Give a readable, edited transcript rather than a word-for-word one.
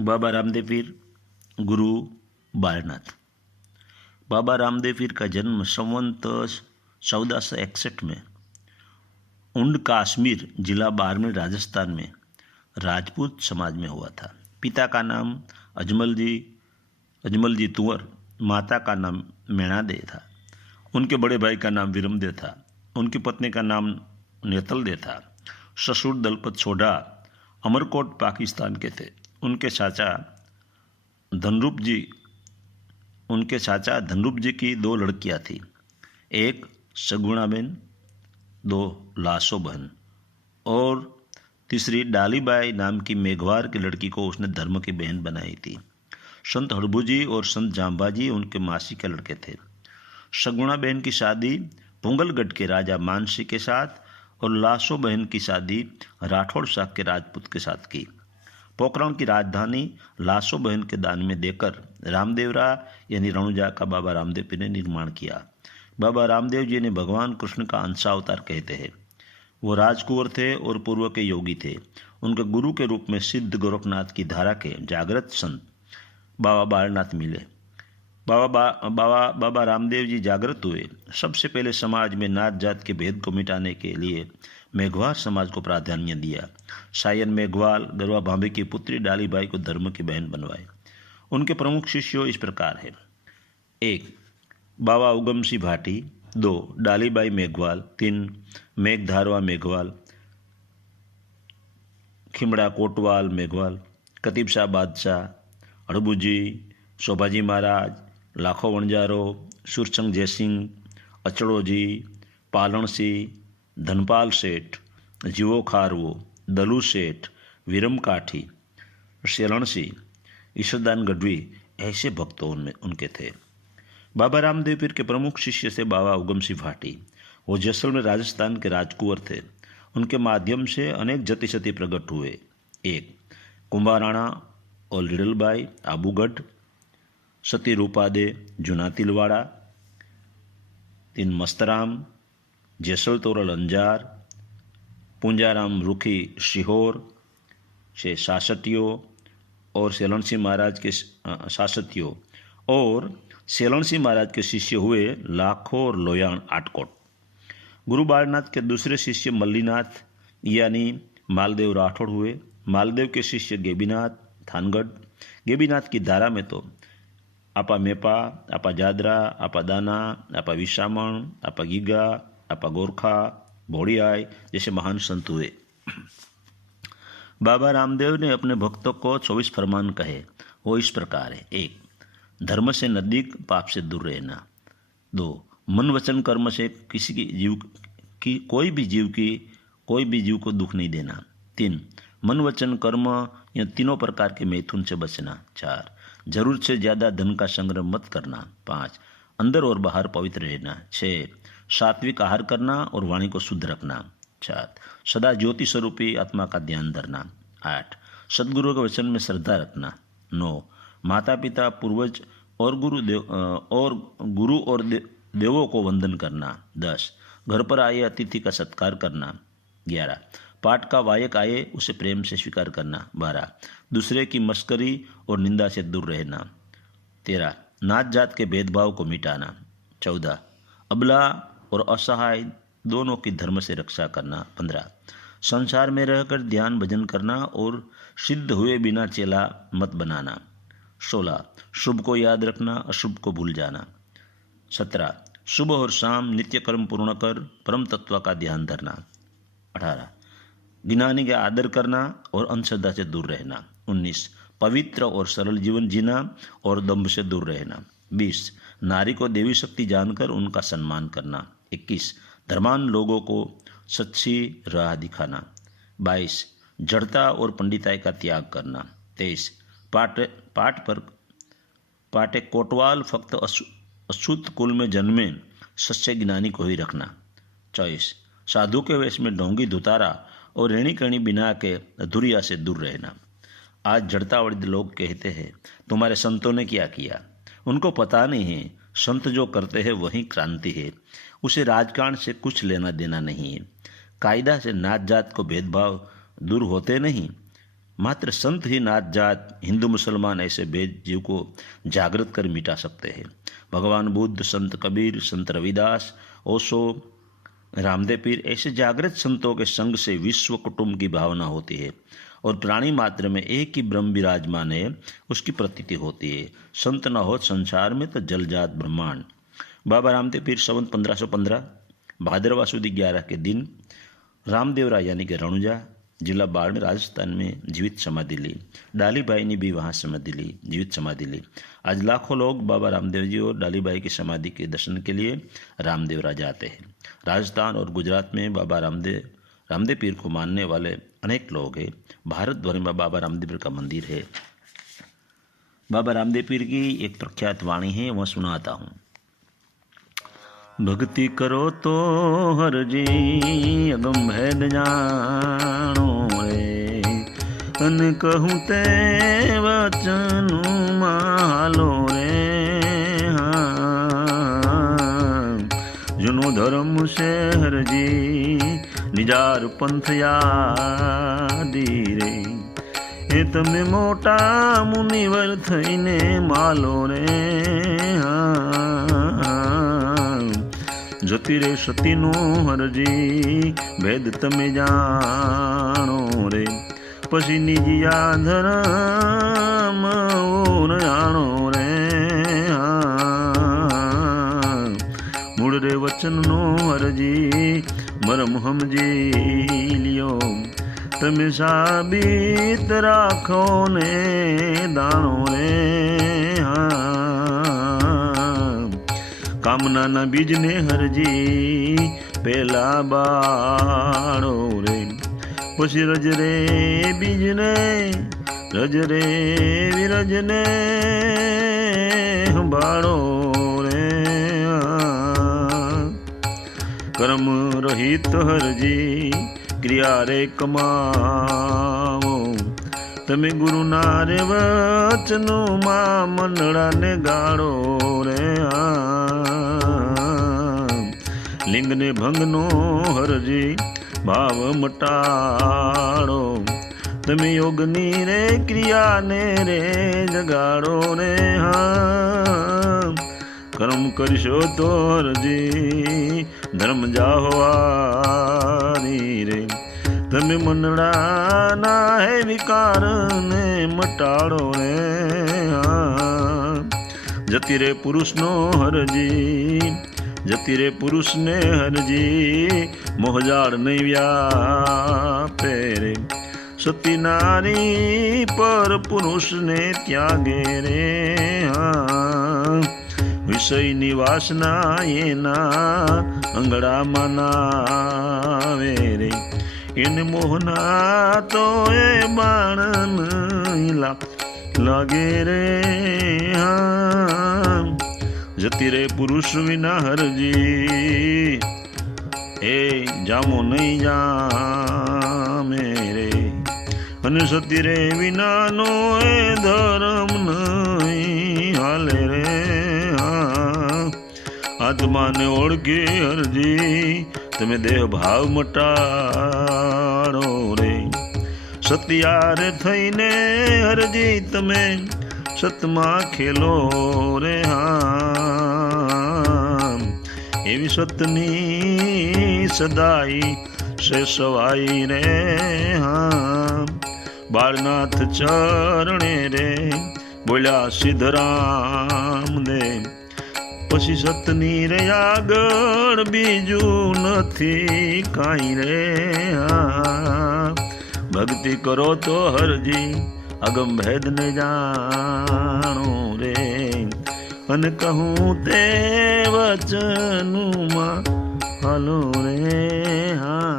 बाबा रामदेव पीर गुरु बालनाथ। बाबा रामदेव पीर का जन्म संवत 1461 में उंड काश्मीर जिला बाड़मेर राजस्थान में राजपूत समाज में हुआ था। पिता का नाम अजमल जी तुंवर, माता का नाम मैणादे था। उनके बड़े भाई का नाम विरमदे था। उनकी पत्नी का नाम नेतलदे था। ससुर दलपत सोढ़ा अमरकोट पाकिस्तान के थे। उनके चाचा धनरूप जी की 2 लड़कियां थीं, एक सगुणाबेन, 2 लासो बहन और तीसरी डालीबाई नाम की मेघवार की लड़की को उसने धर्म की बहन बनाई थी। संत हड़बूजी और संत जाम्बाजी उनके मासी के लड़के थे। सगुणाबेन की शादी पुंगलगढ़ के राजा मानसी के साथ और लासो बहन की शादी राठौड़ शाह के राजपूत के साथ की। पोखरण की राजधानी लासो बहन के दान में देकर रामदेवरा यानी रणुजा का बाबा रामदेव पीर ने निर्माण किया। बाबा रामदेव जी ने भगवान कृष्ण का अंशावतार कहते हैं। वो राजकुंवर थे और पूर्व के योगी थे। उनके गुरु के रूप में सिद्ध गोरखनाथ की धारा के जागृत संत बाबा बालनाथ मिले। बाबा रामदेव जी जागृत हुए। सबसे पहले समाज में नात जात के भेद को मिटाने के लिए मेघवार समाज को प्राधान्य दिया। सायन मेघवाल गरवा भांबे की पुत्री डालीबाई को धर्म की बहन बनवाए। उनके प्रमुख शिष्यों इस प्रकार है: 1 बाबा उगम सिंह भाटी, 2 डालीबाई मेघवाल, 3 मेघधारवा मेघवाल, खिमड़ा कोटवाल मेघवाल, कतीब शाह बादशाह, हड़बूजी, शोभाजी महाराज, लाखो वणजारो, सुरसंग जयसिंह, अचड़ो जी, पालन सिंह, धनपाल सेठ, जीवो खारवो, दलू सेठ, वीरम काठी, सेलन सिंह, ईश्वरदान गढ़वी, ऐसे भक्तों उनके थे। बाबा रामदेव पीर के प्रमुख शिष्य थे बाबा उगम सिंह भाटी। वो जैसलमेर राजस्थान के राजकुंवर थे। उनके माध्यम से अनेक जतिशति प्रकट हुए। 1 कुंभाराणा और लिडलबाई आबूगढ़, सती रूपादे जूना तिलवाड़ा, 3 मस्तराम, जैसल तोरल अंजार, पूंजाराम रुखी शिहोर, 6 सासटियों और सेलन सिंह महाराज के सासतियों और सेलन सिंह महाराज के शिष्य हुए लाखो और लोयान आटकोट। गुरु बालनाथ के दूसरे शिष्य मल्लीनाथ यानी मालदेव राठौड़ हुए। मालदेव के शिष्य गेबीनाथ थानगढ़। गेबीनाथ की धारा में तो आपा मेपा, आपा जादरा, आपा दाना, आपा विशामण, आपा गीगा, आपा गोरखा, भोड़ियाई जैसे महान संत हुए। बाबा रामदेव ने अपने भक्तों को 24 फरमान कहे। वो इस प्रकार है: 1 धर्म से नजदीक, पाप से दूर रहना। 2 मन वचन कर्म से कोई भी जीव को दुख नहीं देना। 3 मन वचन कर्म या तीनों प्रकार के मैथुन से बचना। 4 जरूरत से ज़्यादा धन का संग्रह मत करना। 5 अंदर और बाहर पवित्र रहना। 6 सात्विक आहार करना और वाणी को शुद्ध रखना। 7 सदा ज्योति स्वरूपी आत्मा का ध्यान धरना। 8 सदगुरु के वचन में श्रद्धा रखना। 9 माता पिता पूर्वज और गुरु और देवों को वंदन करना। 10 घर पर आए अतिथि का सत्कार करना। 11 पाठ का वायक आए उसे प्रेम से स्वीकार करना। 12 दूसरे की मस्करी और निंदा से दूर रहना। 13 नात जात के भेदभाव को मिटाना। 14 अबला और असहाय दोनों की धर्म से रक्षा करना। 15 संसार में रहकर ध्यान भजन करना और सिद्ध हुए बिना चेला मत बनाना। 16 शुभ को याद रखना, अशुभ को भूल जाना। 17 सुबह और शाम नित्य कर्म पूर्ण कर परम तत्व का ध्यान धरना। 18 ज्ञानी का आदर करना और अंधश्रद्धा से दूर रहना। 19 पवित्र और सरल जीवन जीना और दंभ से दूर रहना। 20 नारी को देवी शक्ति जानकर उनका सम्मान करना। 21 धर्मान लोगों को सच्ची राह दिखाना। 22 जड़ता और पंडिताई का त्याग करना। 23 पाटे कोटवाल फक्त अछूत कुल में जन्मे सच्चे ज्ञानी को ही रखना। 24 साधु के वेश में ढोंगी धुतारा और रेणी करणी बिना के अधूरिया से दूर रहना। आज जड़तावादी लोग कहते हैं तुम्हारे संतों ने क्या किया। उनको पता नहीं है संत जो करते हैं वही क्रांति है। उसे राजकारण से कुछ लेना देना नहीं है। कायदा से नात जात को भेदभाव दूर होते नहीं। मात्र संत ही नात जात हिंदू मुसलमान ऐसे भेद जीव को जागृत कर मिटा सकते हैं। भगवान बुद्ध, संत कबीर, संत रविदास, ओशो, रामदेव पीर ऐसे जागृत संतों के संग से विश्व कुटुंब की भावना होती है और प्राणी मात्र में एक ही ब्रह्म विराजमान है, उसकी प्रतीति होती है। संत न हो संसार में तो जलजात ब्रह्मांड। बाबा रामदेव पीर संवत 1515 भाद्रवा सुदी 11 के दिन रामदेवरा यानी कि रણુજા जिला बाड़मेर राजस्थान में जीवित समाधि ली। डालीबाई ने भी वहाँ समाधि ली, जीवित समाधि ली। आज लाखों लोग बाबा रामदेव जी और डालीबाई की समाधि के दर्शन के लिए रामदेवरा जाते हैं। राजस्थान और गुजरात में बाबा रामदेव पीर को मानने वाले अनेक लोग हैं। भारत भर में बाबा रामदेव पीर का मंदिर है। बाबा रामदेव पीर की एक प्रख्यात वाणी है, वह सुनाता हूँ। भक्ति करो तो हर जी अगम भेद जानो रे, अन कहूँ ते वचन मालो रे। हाँ जुनो धर्म से हर जी निजार पंथ यादी रे, ए तमे मोटा मुनिवर थईने मालो रे। ज्योति रे सतीनो हरजी भेद तमे जानो रे, पछी निजिया धर्म ओर जानो रे। मूળ रे वचन नो हरजी मरम हमजी लियो, तमे साबित राखो ने दानो रे। कामना ना बीज ने हरजी पेला बाड़ो रे, पछी रज रे बीज ने रज रे विरज ने बाड़ो रे। कर्म रहित हरजी क्रिया रे कमावो, तमे गुरु नारे वचनो मा मनड़ा ने गाड़ो रे। लिंग ने भंग नो हरजी भाव मटाड़ो, तमे योगनी रे क्रिया ने रे जगाड़ो रे। हाँ कर्म करशो तो हरजी धर्म जाहो आरी रे, तमे मनड़ा ना है विकार ने मटाड़ो रे। जति रे पुरुष नो हरजी, जति रे पुरुष ने हरजी मोहजाड़ नहीं व्यापे रे, सती नारी पर पुरुष ने त्यागे रे। विषय निवासना ये ना अंगड़ा मनावे रे, इन मोहना तो ए बाण लागे रे। जति रे पुरुष विना हरजी ए जामो नहीं जामे रे, अन सती रे विना नो ए धर्म नहीं हाले रे। आत्मा ने ओळखे हरजी तमे देह भाव मटाड़ो रे, सत्यार थईने हरजी तमे सतमा खेलो रे। एवी सतनी सदाई से सवाई रे। बाळनाथ चरणे रे बोल्या सिद्धराम दे, पछी सतनी रे आगळ बीजू नथी काई रे। भक्ति करो तो हरजी अगम भेद ने जानो रे, अन कहूँ ते वचनु मा हालो रे। हाँ